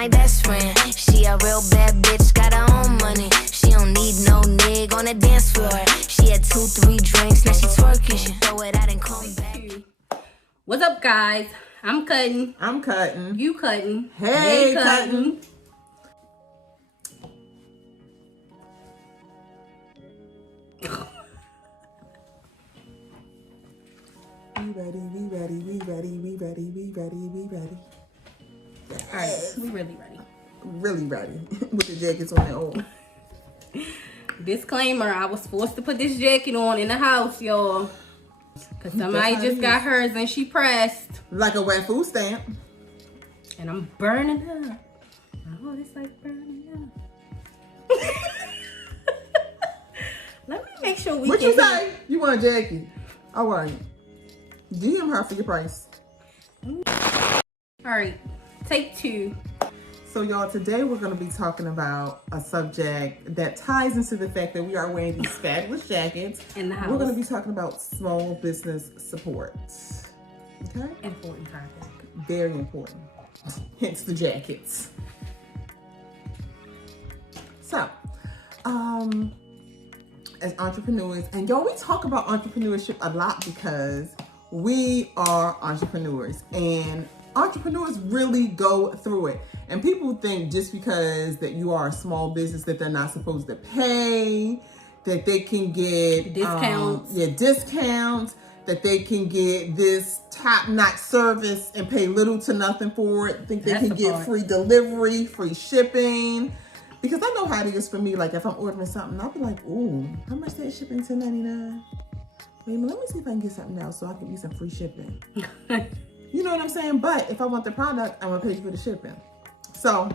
my best friend. She a real bad bitch, got her own money. She don't need no nigga on the dance floor. She had 2-3 drinks, now she twerking. She throw it out and come back. What's up, guys? I'm Cuttin. I'm Cuttin. You Cuttin. Hey, Cuttin. We ready. Alright, we really ready. Really ready. With the jackets on their own. Disclaimer, I was forced to put this jacket on in the house, y'all. Because somebody just got hers and she pressed. Like a wet food stamp. And I'm burning her. Oh, it's like burning up. Let me make sure we What you say? You want a jacket? All right. DM her for your price. Alright, take 2. So y'all, today we're going to be talking about a subject that ties into the fact that we are wearing these fabulous jackets. In the house. We're going to be talking about small business support. Okay? Important topic. Very important. Hence the jackets. So, as entrepreneurs, and y'all, we talk about entrepreneurship a lot because we are entrepreneurs and entrepreneurs really go through it. And people think just because that you are a small business that they're not supposed to pay, that they can get discounts. Discounts, that they can get this top-notch service and pay little to nothing for it. Think they can get free delivery, free shipping. Because I know how it is for me. Like if I'm ordering something, I'll be like, ooh, how much that shipping? $10.99. Wait a minute, let me see if I can get something else so I can get some free shipping. You know what I'm saying? But if I want the product, I'm gonna pay for the shipping. So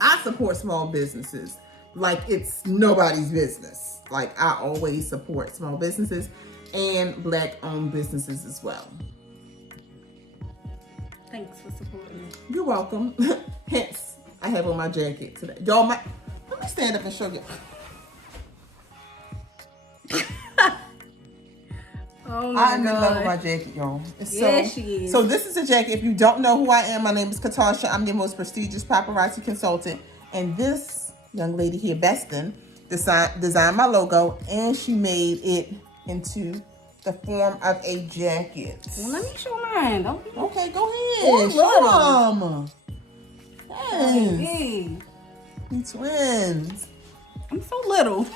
I support small businesses like it's nobody's business. Like I always support small businesses and Black-owned businesses as well. Thanks for supporting me. You're welcome. Hence, I have on my jacket today. Y'all, let me stand up and show you. Oh my I'm God. in love with my jacket, y'all. Yeah, she is. So this is a jacket. If you don't know who I am, my name is Tosha. I'm your most prestigious paparazzi consultant. And this young lady here, Beston, designed my logo, and she made it into the form of a jacket. Well, let me show mine. Don't be... Okay, go ahead. Oh, show them. Yes. Hey. We twins. I'm so little.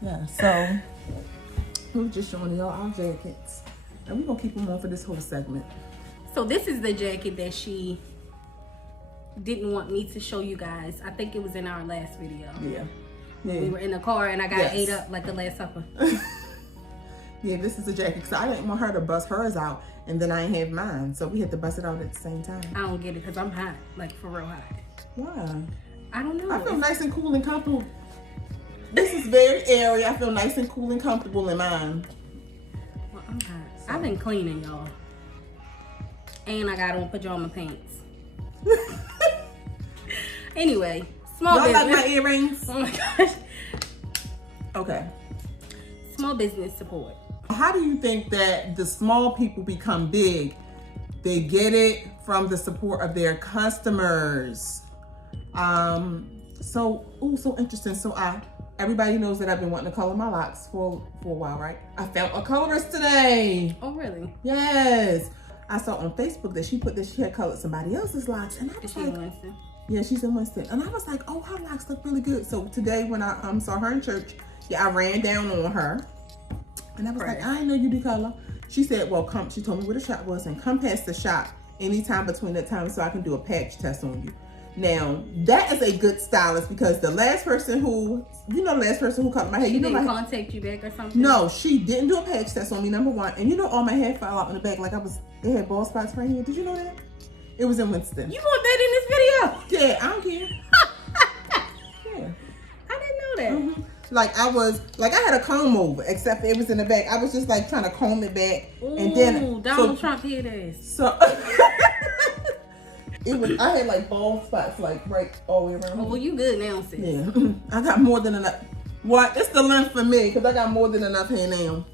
Yeah, so we're just showing y'all our jackets. And we're going to keep them on for this whole segment. So this is the jacket that she didn't want me to show you guys. I think it was in our last video. Yeah. We were in the car and I got ate up like the Last Supper. Yeah, this is a jacket because I didn't want her to bust hers out and then I ain't have mine. So we had to bust it out at the same time. I don't get it because I'm hot. Like for real hot. Why? I don't know. I feel nice and cool and comfortable. This is very airy. I feel nice and cool and comfortable in mine. Well, I'm hot. So. I've been cleaning, y'all. And I got on pajama pants. Anyway, small business. Y'all like my earrings? Oh my gosh. Okay. Small business support. How do you think that the small people become big? They get it from the support of their customers. So interesting. So everybody knows that I've been wanting to color my locks for a while, right? I found a colorist today. Oh, really? Yes. I saw on Facebook that she put that she had colored somebody else's locks, and I was like, in Winston? Yeah, she's in Winston, and I was like, oh, her locks look really good. So today when I saw her in church, I ran down on her, and I was like, I didn't know you do color. She said, well, come. She told me where the shop was, and come past the shop anytime between that time so I can do a patch test on you. Now, that is a good stylist because the last person who cut my hair. She didn't contact you back or something? No, she didn't do a patch test on me, number one. And all my hair fell out in the back like they had bald spots right here. Did you know that? It was in Winston. You want that in this video? Yeah, I don't care. Yeah. I didn't know that. Mm-hmm. Like I had a comb over, except it was in the back. I was just like trying to comb it back. Ooh, and then Donald Trump hit ass. So I had like bald spots like right all the way around. Oh, well, you good now, sis. Yeah. I got more than enough. What? It's the length for me because I got more than enough hair now.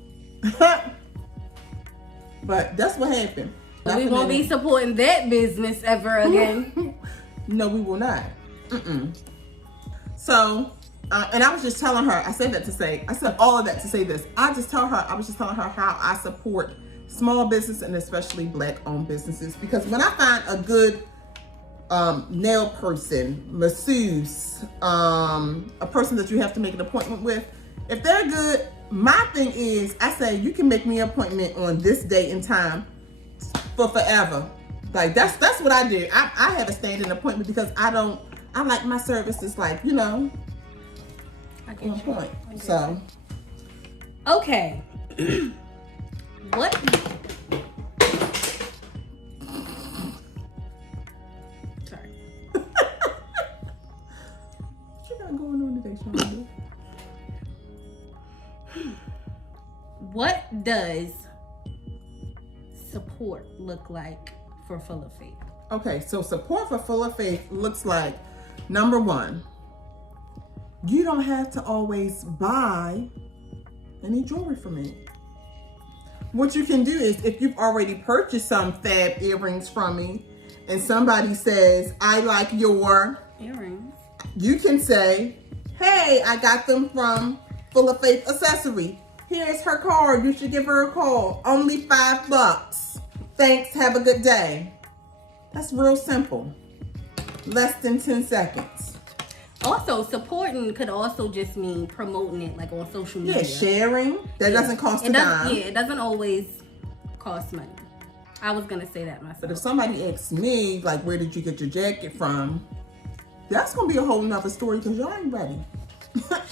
But that's what happened. We won't be supporting that business ever again. No, we will not. So, and I was just telling her, I said all of that to say this. I was just telling her how I support small business and especially Black-owned businesses, because when I find a good nail person, masseuse, a person that you have to make an appointment with, if they're good, my thing is, I say, you can make me an appointment on this date and time for forever. Like, that's what I do. I have a standing appointment because I like my services, like, you know, on point. So, okay. What? Sorry. What you got going on today, Shawnie? What does support look like for Full of Faith? Okay, so support for Full of Faith looks like, number one, you don't have to always buy any jewelry from me. What you can do is, if you've already purchased some fab earrings from me and somebody says, I like your earrings, you can say, hey, I got them from Full of Faith Accessory. Here's her card. You should give her a call. Only $5. Thanks. Have a good day. That's real simple. Less than 10 seconds. Also, supporting could also just mean promoting it, like on social media. Yeah, sharing. That doesn't cost a dime. Yeah, it doesn't always cost money. I was going to say that myself. But if somebody asks me, like, where did you get your jacket from? That's going to be a whole nother story because y'all ain't ready.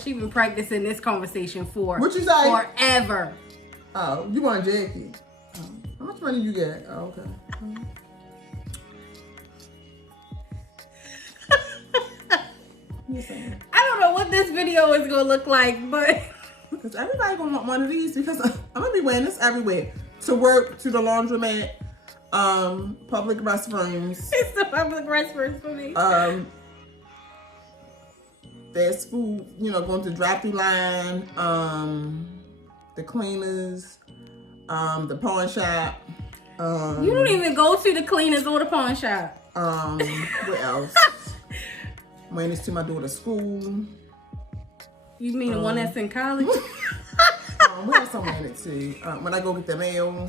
She been practicing this conversation for what you say? Forever. Oh, you want a jacket? How much money you get? Oh, okay. I don't know what this video is gonna look like, but because everybody gonna want one of these, because I'm gonna be wearing this everywhere. To work, to the laundromat, public restrooms. It's the public restrooms for me. Fast food, you know, going to the drive-thru line, the cleaners, the pawn shop. You don't even go to the cleaners or the pawn shop. What else? Wearing this to my daughter's school. You mean the one that's in college? What else I'm wearing it to? When I go get the mail,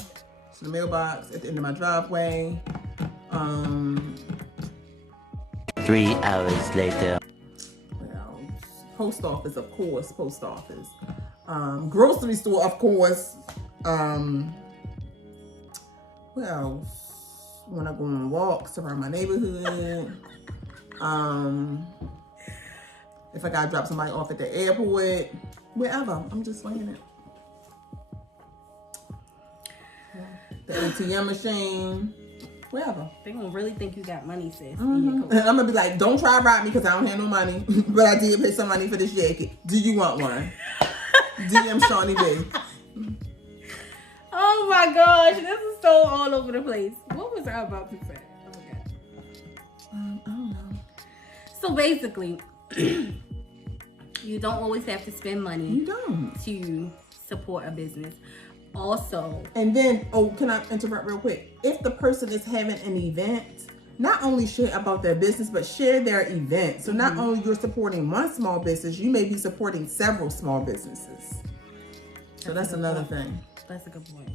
to the mailbox at the end of my driveway. 3 hours later. Post office, of course, post office. Grocery store, of course. What else? When I go on walks around my neighborhood. If I gotta drop somebody off at the airport, wherever, I'm just wearing it. The ATM machine, wherever. They gonna really think you got money, sis. And I'm gonna be like, don't try to rob me because I don't have no money, but I did pay some money for this jacket. Do you want one? DM Shawnie B. Oh my gosh, this is so all over the place. What was I about to say? I forgot. I don't know. So basically, you don't always have to spend money. You don't. To support a business. Also, and then, can I interrupt real quick? If the person is having an event, not only share about their business, but share their event. So not only you're supporting one small business, you may be supporting several small businesses. So that's another thing. That's a good point.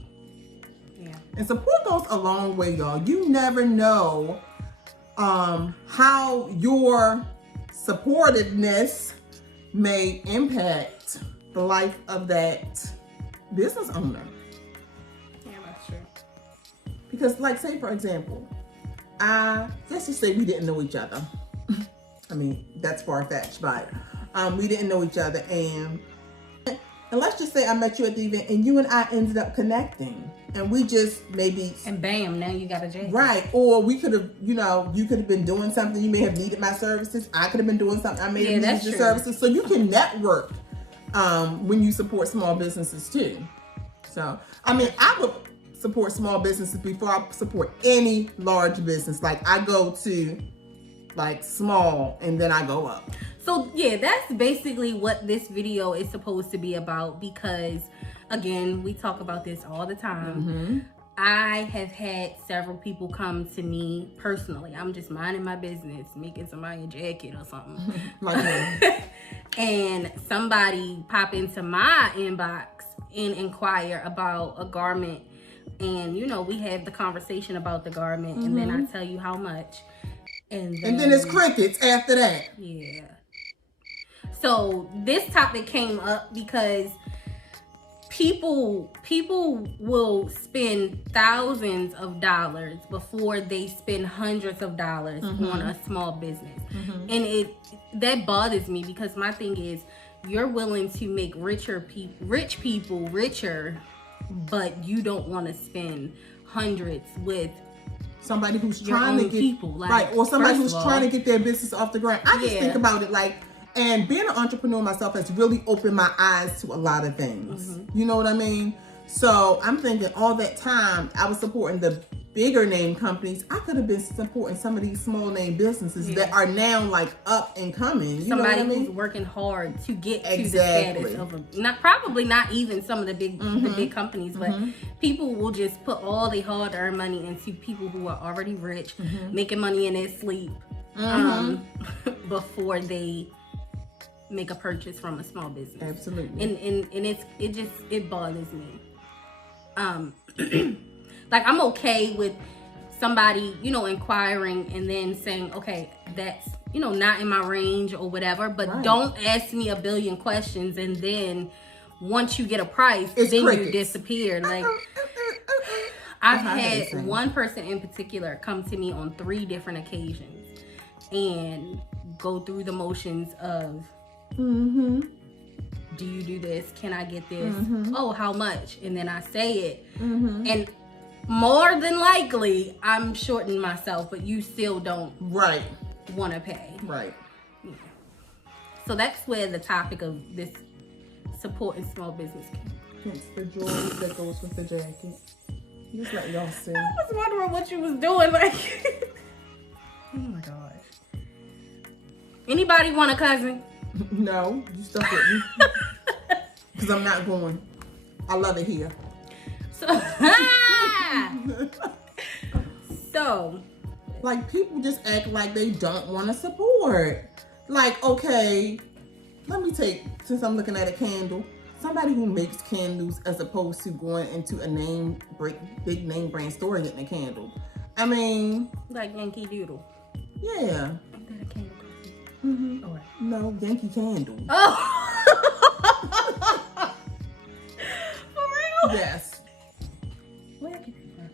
Yeah. And support goes a long way, y'all. You never know how your supportiveness may impact the life of that business owner. Yeah, that's true. Because, like, say for example, let's just say we didn't know each other. I mean, that's far-fetched, but we didn't know each other, and let's just say I met you at the event and you and I ended up connecting, and we just maybe, and bam, now you got a jacket. Right. Or we could have, you know, you could have been doing something, you may have needed my services, I could have been doing something, I may have needed your services. So you can network when you support small businesses too. So, I mean, I would support small businesses before I support any large business. Like, I go to like small and then I go up. So yeah, that's basically what this video is supposed to be about, because again, we talk about this all the time. I have had several people come to me personally. I'm just minding my business, making somebody a jacket or something. And somebody pop into my inbox and inquire about a garment. And, you know, we have the conversation about the garment. And then I tell you how much. And then it's crickets after that. Yeah. So this topic came up because people will spend thousands of dollars before they spend hundreds of dollars on a small business. And that bothers me, because my thing is, you're willing to make rich people richer, but you don't want to spend hundreds with somebody who's trying to get people, like, or somebody who's trying to get their business off the ground. I just think about it like, and being an entrepreneur myself has really opened my eyes to a lot of things. You know what I mean? So I'm thinking all that time I was supporting the bigger name companies. I could have been supporting some of these small name businesses that are now like up and coming. You Somebody know what I mean? who's working hard to get to the status of not even some of the big companies, but people will just put all their hard earned money into people who are already rich, making money in their sleep, before they make a purchase from a small business. Absolutely. And it bothers me. Like, I'm okay with somebody, you know, inquiring and then saying, okay, that's, you know, not in my range or whatever, but don't ask me a billion questions, and then once you get a price, then you disappear. Like, I've had one person in particular come to me on 3 different occasions and go through the motions of, do you do this? Can I get this? Oh, how much? And then I say it. And more than likely, I'm shorting myself, but you still don't want to pay. Yeah. So that's where the topic of this supporting small business came. It's the jewelry that goes with the jacket. Just let y'all see. I was wondering what you was doing. Like, oh my gosh. Anybody want a cousin? No, you stuck with me. Because I'm not going. I love it here. So, like, people just act like they don't want to support. Like, okay, let me take, since I'm looking at a candle, somebody who makes candles as opposed to going into a big name brand store and getting a candle. I mean, like Yankee Doodle. Yeah. Is that a candle? All right. No, Yankee Candle. Oh. For real? Yes. Where did you from?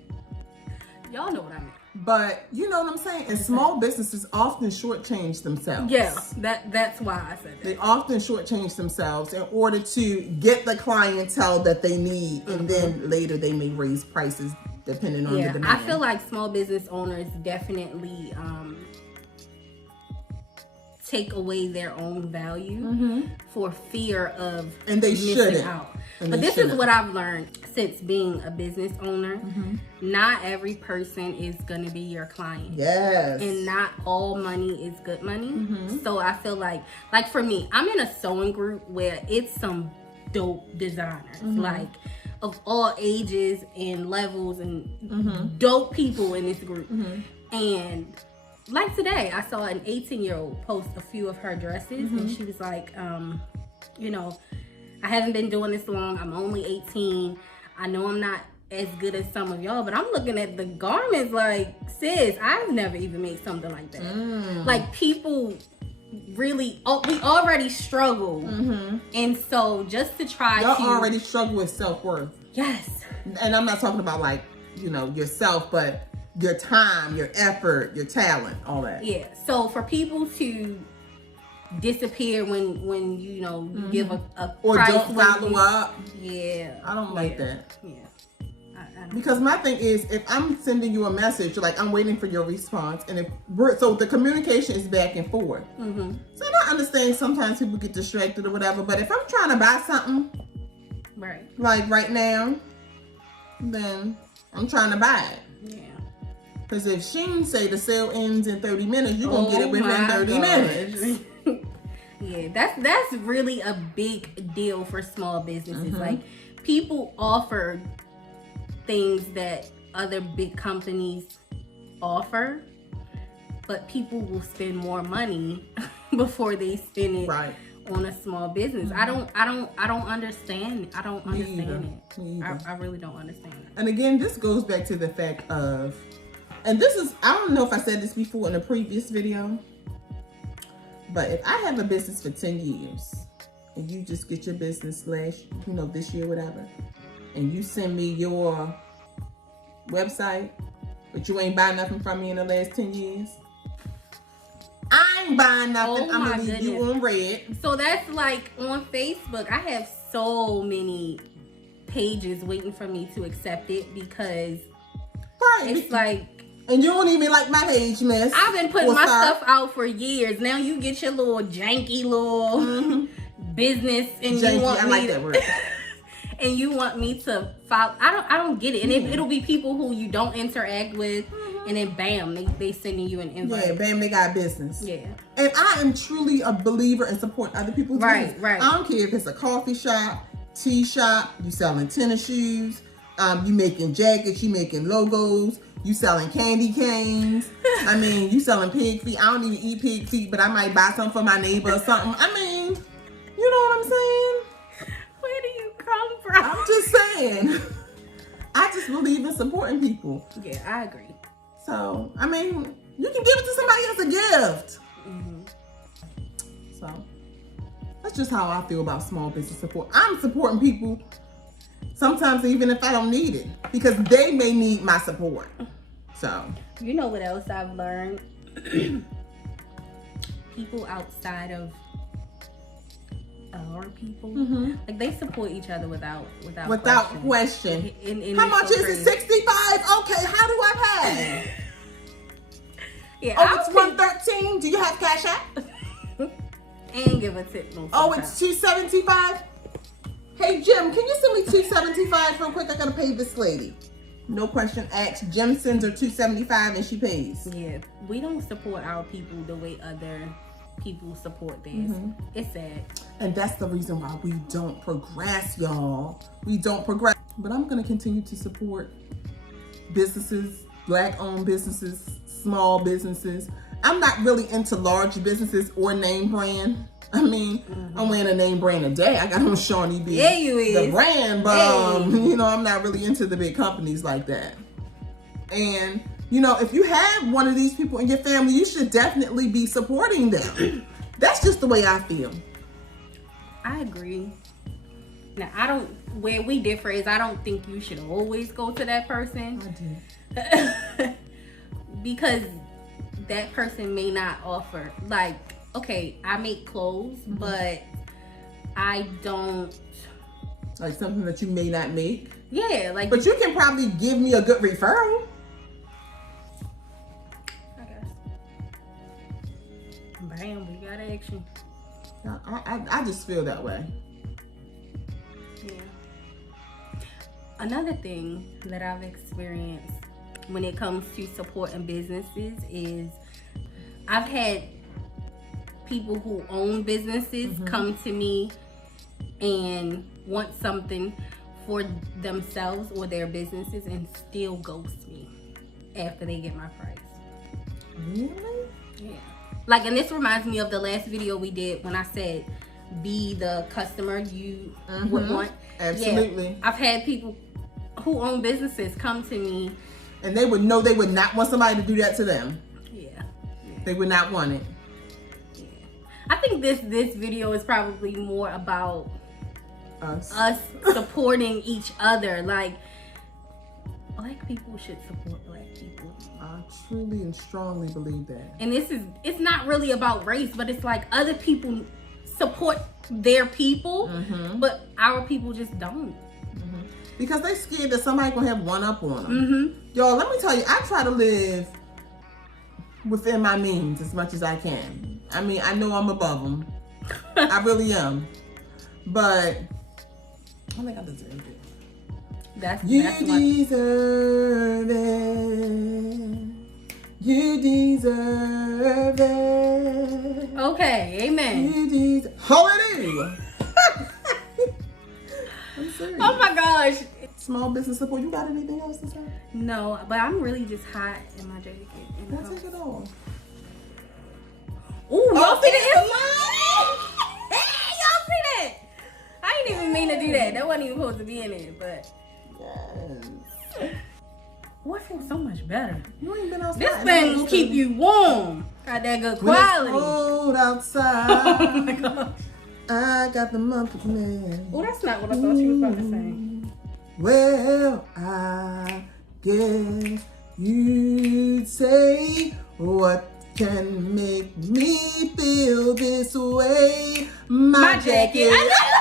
Y'all know what I mean. But you know what I'm saying? And small businesses often shortchange themselves. Yeah, that's why I said that. They often shortchange themselves in order to get the clientele that they need, and then later they may raise prices depending on the demand. I feel like small business owners definitely take away their own value for fear of missing out. But this is what I've learned since being a business owner. Not every person is going to be your client. Yes. And not all money is good money. So I feel like for me, I'm in a sewing group where it's some dope designers. Like, of all ages and levels and dope people in this group. And like today, I saw an 18-year-old post a few of her dresses, and she was like, you know, I haven't been doing this long. I'm only 18. I know I'm not as good as some of y'all, but I'm looking at the garments like, sis, I've never even made something like that. Like, people really, we already struggle. And so just to try Y'all already struggle with self-worth. Yes. And I'm not talking about, like, you know, yourself, but your time, your effort, your talent, all that. Yeah. So for people to disappear when you know you give a or price don't follow up. Yeah. I don't like that. Yeah. Because my thing is, if I'm sending you a message, like, I'm waiting for your response, and so the communication is back and forth. So I understand sometimes people get distracted or whatever, but if I'm trying to buy something, like right now, then I'm trying to buy it. Yeah. Because if Sheen say the sale ends in 30 minutes, you're going to get it within 30 minutes. Yeah, that's really a big deal for small businesses. Like, people offer things that other big companies offer, but people will spend more money before they spend it on a small business. I don't understand. I don't understand it. I really don't understand it. And again, this goes back to the fact of, and this is, I don't know if I said this before in a previous video, but if I have a business for 10 years and you just get your business this year, whatever, and you send me your website, but you ain't buy nothing from me in the last 10 years, I ain't buying nothing. I'm gonna leave you on red. So that's like on Facebook. I have so many pages waiting for me to accept it because it's like, and you don't even like my page, miss. I've been putting my stuff out for years. Now you get your little janky little business, and janky, you want I like that word. And you want me to follow. I don't get it. And it'll be people who you don't interact with, and then bam, they sending you an invite. Yeah, bam, they got business. Yeah. And I am truly a believer in supporting other people's business. Right. I don't care if it's a coffee shop, tea shop, you selling tennis shoes, you making jackets, you making logos, you selling candy canes. I mean, you selling pig feet. I don't even eat pig feet, but I might buy some for my neighbor or something. I mean, you know what I'm saying? Where do you come from? I'm just saying. I just believe in supporting people. Yeah, I agree. So, I mean, you can give it to somebody as a gift. So, that's just how I feel about small business support. I'm supporting people sometimes even if I don't need it, because they may need my support. So, you know what else I've learned? People outside of our people, like they support each other without question. How much is it? 65? Okay, how do I pay? Yeah. Oh, it's 113. Do you have Cash App? And give a tip. Oh, it's 275. Hey Jim, can you send me 275 real quick? I gotta pay this lady. No question asked. Jim sends her 275 and she pays. Yeah, we don't support our people the way other people support theirs. It's sad. And that's the reason why we don't progress, y'all. We don't progress. But I'm gonna continue to support businesses, Black-owned businesses, small businesses. I'm not really into large businesses or name brand. I mean, I'm wearing a name brand a day. I got on Shawnie B, the brand, but you know, I'm not really into the big companies like that. And you know, if you have one of these people in your family, you should definitely be supporting them. That's just the way I feel. I agree. Now, where we differ is I don't think you should always go to that person. I do. Because that person may not offer, like, okay, I make clothes, but I don't. Like something that you may not make? Yeah, like. But you can probably give me a good referral. I guess. Bam, we got action. I just feel that way. Yeah. Another thing that I've experienced when it comes to supporting businesses is I've had people who own businesses come to me and want something for themselves or their businesses and still ghost me after they get my price. Really? Yeah. Like, and this reminds me of the last video we did when I said, be the customer you would want. Absolutely. Yeah, I've had people who own businesses come to me. And they would know they would not want somebody to do that to them. Yeah. They would not want it. Yeah. I think this video is probably more about us supporting each other. Like, Black people should support Black people. I truly and strongly believe that. And it's not really about race, but it's like other people support their people, but our people just don't. Because they scared that somebody gonna have one up on them. Y'all, let me tell you, I try to live within my means as much as I can. I mean, I know I'm above them. I really am. But I think I deserve it. You deserve it. You deserve it. Okay, amen. You deserve. Hallelujah. I'm serious. Oh my gosh. small business support. You got anything else to say? No, but I'm really just hot in my jacket. Well, take it off. Ooh, y'all see the that? Hey, y'all see that? I didn't even mean to do that. That wasn't even supposed to be in it, but. Yes. Oh, it feels so much better. You ain't been outside. This thing will keep you warm. Got that good When quality. it's cold outside. Oh my god. I got the month of May. Oh, that's not what I thought she was about to say. Well, I guess you'd say, what can make me feel this way? My jacket. I